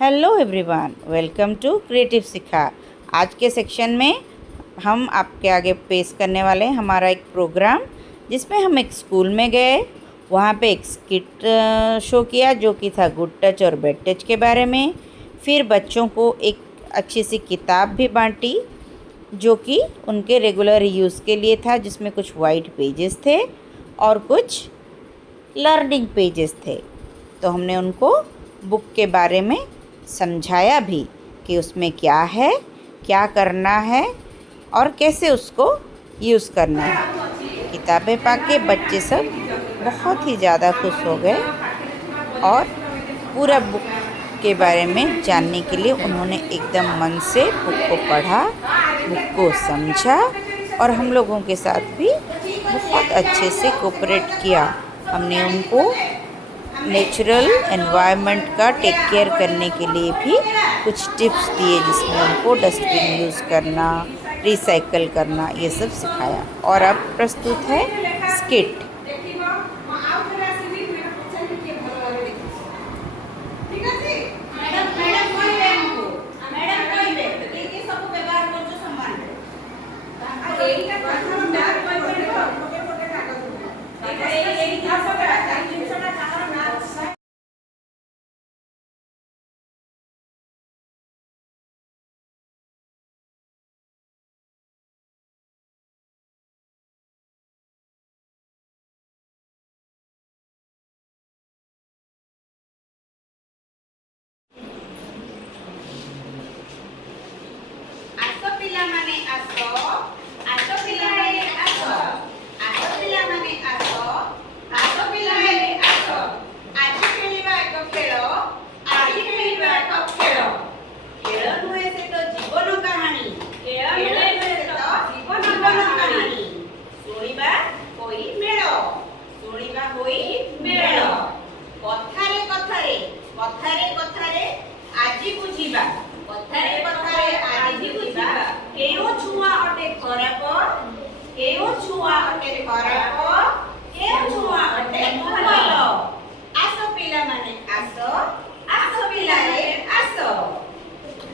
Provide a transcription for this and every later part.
Hello everyone, welcome to creative Sikha. आज के section में हम आपके आगे पेश करने वाले हैं हमारा एक प्रोग्राम, जिसमें हम एक स्कूल में गए। वहाँ पे एक स्किट शो किया जो कि था गुड टच और बैड टच के बारे में। फिर बच्चों को एक अच्छी सी किताब भी बांटी जो कि उनके रेगुलर यूज़ के लिए था, जिसमें कुछ वाइट पेजेस थे और कुछ लर्निंग पेजेस थे। तो हमने उनको बुक के बारे में समझाया भी कि उसमें क्या है, क्या करना है और कैसे उसको यूज़ करना है। किताबें पाके बच्चे सब बहुत ही ज़्यादा खुश हो गए और पूरा बुक के बारे में जानने के लिए उन्होंने एकदम मन से बुक को पढ़ा, बुक को समझा और हम लोगों के साथ भी बहुत अच्छे से कोऑपरेट किया। हमने उनको नेचुरल एनवायरनमेंट का टेक केयर करने के लिए भी कुछ टिप्स दिए, जिसमें उनको डस्टबिन यूज़ करना, रिसाइकल करना, ये सब सिखाया। और अब प्रस्तुत है स्किट।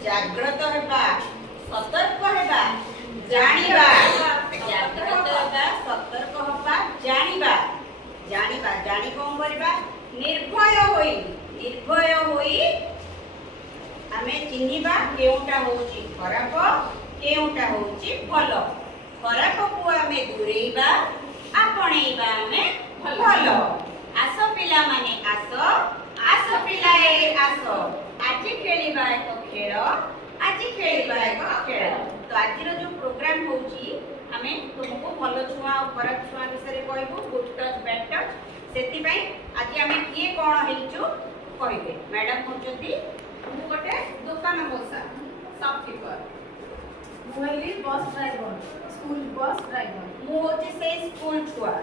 जाग्रत हेबा, सतर्क हेबा, जानिबा, जाग्रत हेबा, सतर्क हेबा, जानिबा, जानिबा, जानि कोन करबा, निर्भय होई आमे चिन्हिबा केउटा होउची खराब, केउटा होउची भलो। खराब को आमे दूरेइबा, आपणेइबा आमे भलो। आसो पिला माने आसो, आसो पिलाए आसो, आजि खेलिबा एक खेल, आजि खेलिबा एक खेल। तो आजिर जो प्रोग्राम होउची आमे तुमको भलो छुआ और खराब छुआ विषय कहबो, गुड टच बैड टच। सेति पई आजि आमे किए कोन हेइचू कहिबे। मैडम होचती मु गोटे दुकान मोसा शॉपकीपर, मु heli bus driver, school bus driver. मु होची से स्कूल छुआ,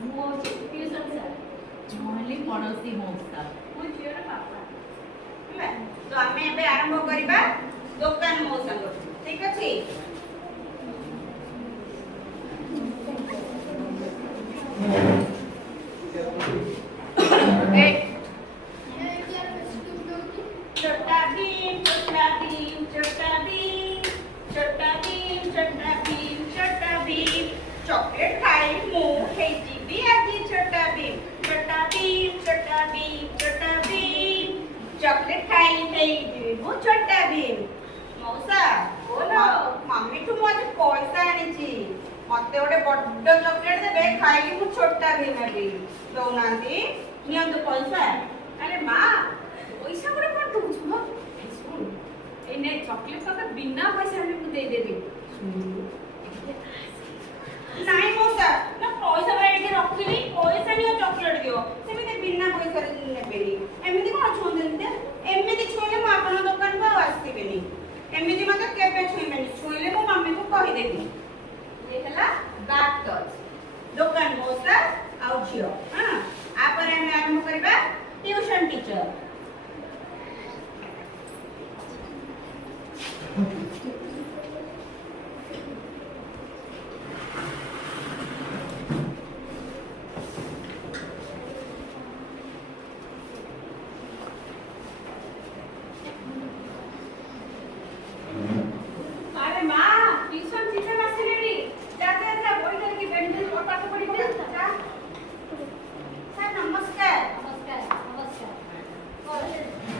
मु होची ट्यूशन सर। मु हेली पड़ोसी मौसा, मु झियर पापा। तो आमे एबे आरंभ करिबा दुकान मोसा। ठीक अछि। छोटा भीम, छोटा भीम, छोटा भीम, छोटा भीम, छोटा भीम, छोटा भीम, चॉकलेट खाई मु खेजी भी आजी छोटा भीम, छोटा भीम, छोटा भीम, छोटा भीम, चॉकलेट खाई खेजी मु छोटा भीम। मौसा बोलो, मम्मी ठु मु आज पैसा आनिची, मते गोटे बड्ड चॉकलेट देबे, खाइली मु छोटा भीम हेबी। दउनांती नियंतु पैसा। अरे मां पैसा गुडे कोन दउछु म स्कूल ए ने चॉकलेट का बिना पैसा में मु दे देबी। नाइ मौसा ना पैसा बा एठी रखिली, पैसा नियो चॉकलेट दियो, सेमिते बिना पैसा रे नेबेली। एमिति कोन छुंदेनते, एमिति छुइले मु आपन दुकान को आसीबेनी। एमिति मते केबे छुइबेनी, छुइले मु मम्मी को कहि देबी। ये हला बैक टच दुकान मौसा आउ झियो। हां आपरे हम आरंभ करबा ट्यूशन टीचर।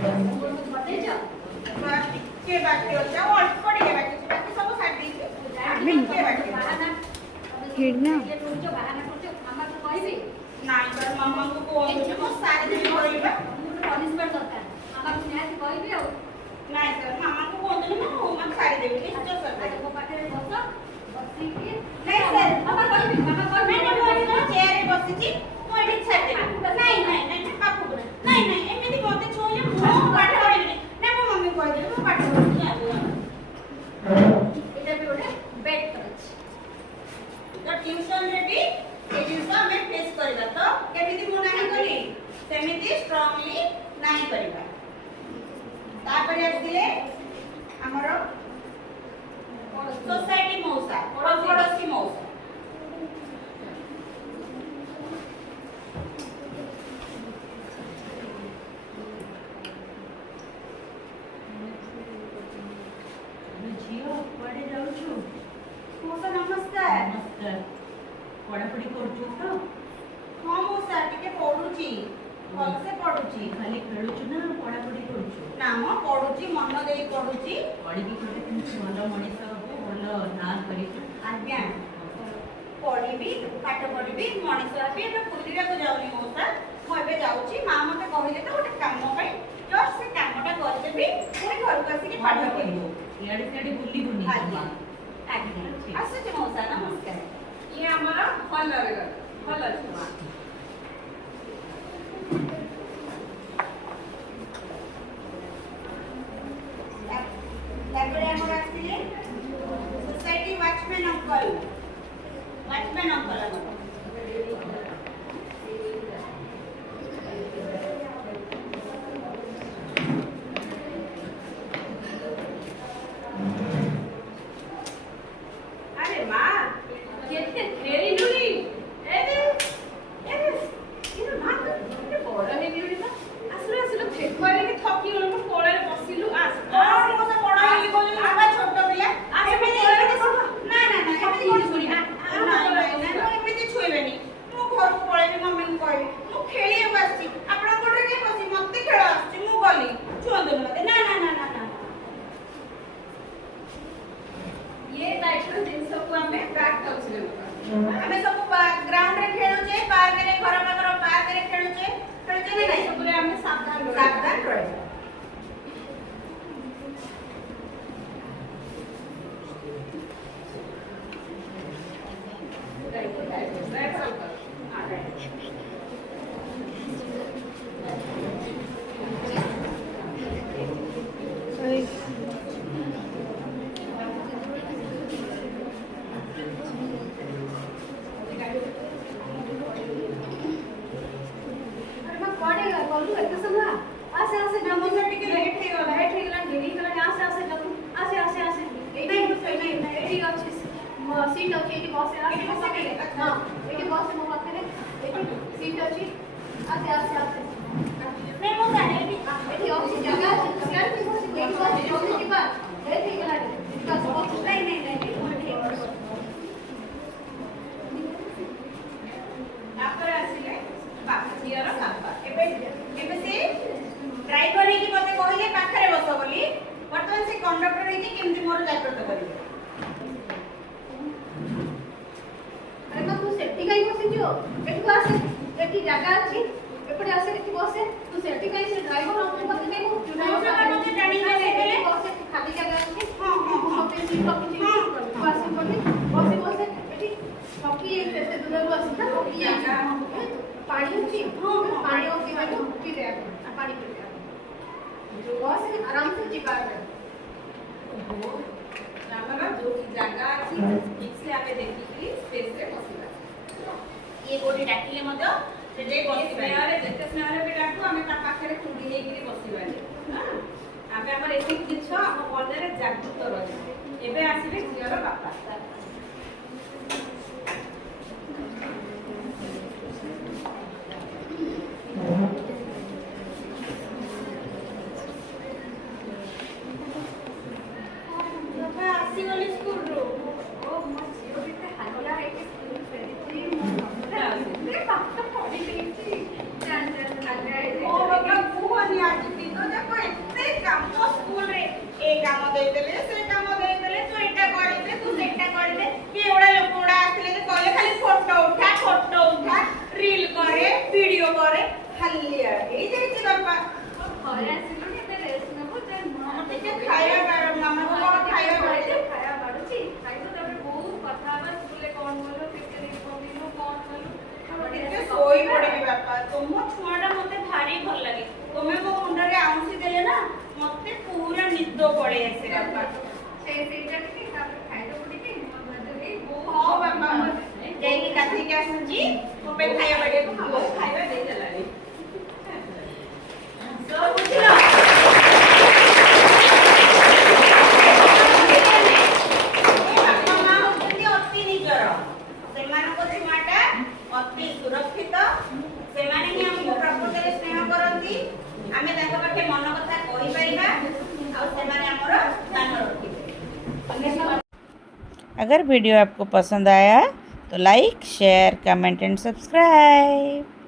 ବତେଇଛ ଟିକେ ବାକି ଅଛି ଆଉ ଅଳ୍ପ ଟିକେ ବାକି ଅଛି ବାକି ସବୁ ସାରି ଦେଇଛି ଟିକେ ବାକି ଅଛି। ବାହାନା हिड़ना ଇଏ କରୁଛ ବାହାନା କରୁଛ ମାମାକୁ କହିବି ନାଇଁ ସାର୍ ମାମାଙ୍କୁ କୁହନ୍ତୁ ମୁଁ ସାରି ଦେବି କହିବା। ଗୋଟେ ପନିଶମେଣ୍ଟ ଦରକାର ମାମାକୁ ନିହାତି କହିବି ଆଉ ନାଇଁ ସାର୍ ମାମାଙ୍କୁ କୁହନ୍ତୁନି ମୁଁ ମାନେ ସାରି ଦେବି ନିଶ୍ଚୟ ସାର୍ ଦେବି। ମୋ ପାଖରେ ବସ ବସିକି ନାଇଁ ସାର୍ ମାମା କହିବି ନାଇଁ ମୁଁ ଏଠି ଚେୟାରରେ ବସିଛି ମୁଁ ଏଠି ସାରି ଦେବି। ନାଇଁ ନାଇଁ ନାଇଁ ପାଖକୁ ନାଇଁ ନାଇଁ ଏମିତି ମୋତେ ଛୁଇଁଲେ ମୁଁ ପାଠ ପଢ଼ିବିନି ନା ମୋ ମମି କହିଦେବି ମୁଁ ପାଠ ପଢ଼ିବି ଏଇଟା ବି ଗୋଟେ ବେଟ୍ ଅଛି ତ ଟ୍ୟୁସନରେ ବି ଏ ଜିନିଷ ଆମେ ଫେସ୍ କରିବା ତ କେମିତି ମୁଁ ନାହିଁ କଲି ସେମିତି ଷ୍ଟ୍ରଙ୍ଗଲି ନାହିଁ କରିବା। ତାପରେ ଆସିଲେ ଆମର सोसाइटी मौसा पड़ोसी मौसा झियो कुआडे जाउछु मौसा नमस्कार नमस्कार पढ़ापढ़ी करछु तो हाँ मौसा टिके पढुची भलसे पढुची खाली खेलुछु ना पढ़ापढ़ी करछु ना म पढुची मन देई पढुची पढ़ी की कोटे भल मनीष हो भल ना करी आज्ञा पढ़िबी पाठ पढ़िबी मनीष हेबी एबे बुलिरा को जाउनी मौसा मु एबे जाउची मां मते कहिले तो गोटे काम पई जस्ट से कामटा कर देबी पुणी घर को आसी पाठ पढ़िबो इयाडे सियाडे बुली बुनी आज्ञा आज्ञा आसुची मौसा नमस्कार ये हमारा ଭଲ ଛୁଆ ତାପରେ ଆମର ଆସିଲେ सोसाइटी वॉचमैन अंकल ଆମର अरे माँ केते खेलिलुनी एबे एबे इनो माँ केते बड़ हेलिलुनी ना आसुर आसुर फेकुआले कि थकी गलो को कोଳରେ बसिलु आस और मोसा बड़ा हेली बोली आगा छोट पिला एबे ना ना ना एबे कोन सुनी ना ना ना एबे छुइबेनी मु घर को पळेबी मम्मी को कहबी मु खेलिए बसची आपन कोठे के बसी मते खेळ आछी मु गली छुंदु मते ना ना ना ना ना ये टाइप रो जिंस को हमें बैक करछले ଆମେ ସବୁ ଗ୍ରାଉଣ୍ଡ ରେ ଖେଳୁଛେ ପାର୍କ ରେ ଘର ପାଖର ପାର୍କ ରେ ଖେଳୁଛେ ନା ନାହିଁ ସବୁରେ ଆମେ ସାବଧାନ ସାବଧାନ ରହିବା। सीट अच्छी एटी बस एटी बस हां एटी बस मो पाखरे एटी सीट अच्छी आसे आसे आसे नहीं मो जाने एटी अच्छी जगह सियार की बस एटी बस जल्दी जीवा एटी गला इसका सब नहीं नहीं नहीं तापर आसीले बापा झियर बापा एबे एबे से ड्राइवर ही मते कहिले पाखरे बस बोली वर्तमान से कंडक्टर ही केमती मोर जाग्रत करिवे अरे मैं तू सेफ्टी काई बसी जो एटी आसे एटी जगह अच्छी एपटे आसे एटी बसे तू सेफ्टी काई से ड्राइवर अपने पति नहीं हो ड्राइवर का मते ट्रेनिंग में देले बसे खाली जगह अच्छी हां हां हां अपने सीट पकी बसे पड़ी बसे बसे एटी पकी एते दूर रो आसी ना पकी जा पानी अच्छी हां पानी ओके मैं पी दे पानी पी दे बस आराम से जीवा ଆମର ଯୋଉଠି ଜାଗା ଅଛି ଠିକ ସେ ଆମେ ଦେଖିକି ସ୍ପେସ ରେ ବସିବା ये गोटी डाकिले मते से जे बसी ସ୍ନେହରେ ଯେତେ ସ୍ନେହରେ ବି ଡାକୁ ଆମେ ତା ପାଖରେ କୁଣ୍ଡି ହେଇକିରି ବସିବାନି ଆମେ ଆମର ଏତିକି ଜିନିଷ ଆମ ମନରେ ଜାଗୃତ ରହିବ ଏବେ ଆସିବେ ଝିଅର ବାପା पढ़ी ଯାକ ଏତେ କାମ ସ୍କୁଲରେ ଏ କାମ ଦେଇଦେଲେ ସେ କାମ ଦେଇଦେଲେ ତୁ ଏଇଟା କରିଦେ ତୁ ସେଇଟା କରିଦେ କି ଏଗୁଡ଼ା ଲୋକ ଗୁଡ଼ା ଆସିଲେ ଯେ କହିଲେ ଖାଲି ଫଟୋ ଉଠା ରିଲ୍ କରେ ଭିଡ଼ିଓ କରେ ହାଲିଆ ହେଇଯାଇଛି ବାପା ଘରେ ଆସିଲୁଣି ଏବେ ରେଷ୍ଟ ନେବୁ ଟିକେ ଖାଇବା ମାମାକୁ କଣ ଖାଇବା ବାড়িতে ଖାଇବା ବାଢୁଛି ଖାଇବୁ ତାପରେ ବହୁତ କଥା ହେବା ସ୍କୁଲରେ କଣ କଲୁ କେତେ ରିପୋର୍ଟ କଲୁ କଣ କଲୁ ଟିକେ ଶୋଇ ପଡ଼ିବି ବାପା ତୁମ ଛୁଆଟା ମତେ ଭାରି ଭଲ ଲାଗେ ତୁମେ ମୋ ମୁଣ୍ଡରେ ଆଉଁସି ଦେଲେ ନା ମତେ ପୁରା ନିଦ ପଳେଇ ଆସେ ବାପା ସେଇଟା ଟିକେ ତାପରେ ଖାଇଦବୁ ଟିକେ ହଁ ବାପା ଯାଇକି ଗାଧେଇକି ଆସୁଛି ମୋ ପାଇଁ ଖାଇବା ବାଡ଼ିବାକୁ ଖାଇବା ଦେଇଦେଲାଣି ବୁଝିଲ ବାପା ମା ହଉଛନ୍ତି ଅତି ନିଜର ସେମାନଙ୍କ ଛୁଆଟା ଅତି ସୁରକ୍ଷିତ ସେମାନେ ହିଁ ଆମକୁ ପ୍ରକୃତରେ ସ୍ନେହ କରନ୍ତି ଆମେ ତାଙ୍କ ପାଖେ ମନ କଥା କହିପାରିବା ଆଉ ସେମାନେ ଆମର ଧ୍ୟାନ ରଖିବେ अगर वीडियो आपको पसंद आया तो like share comment and subscribe.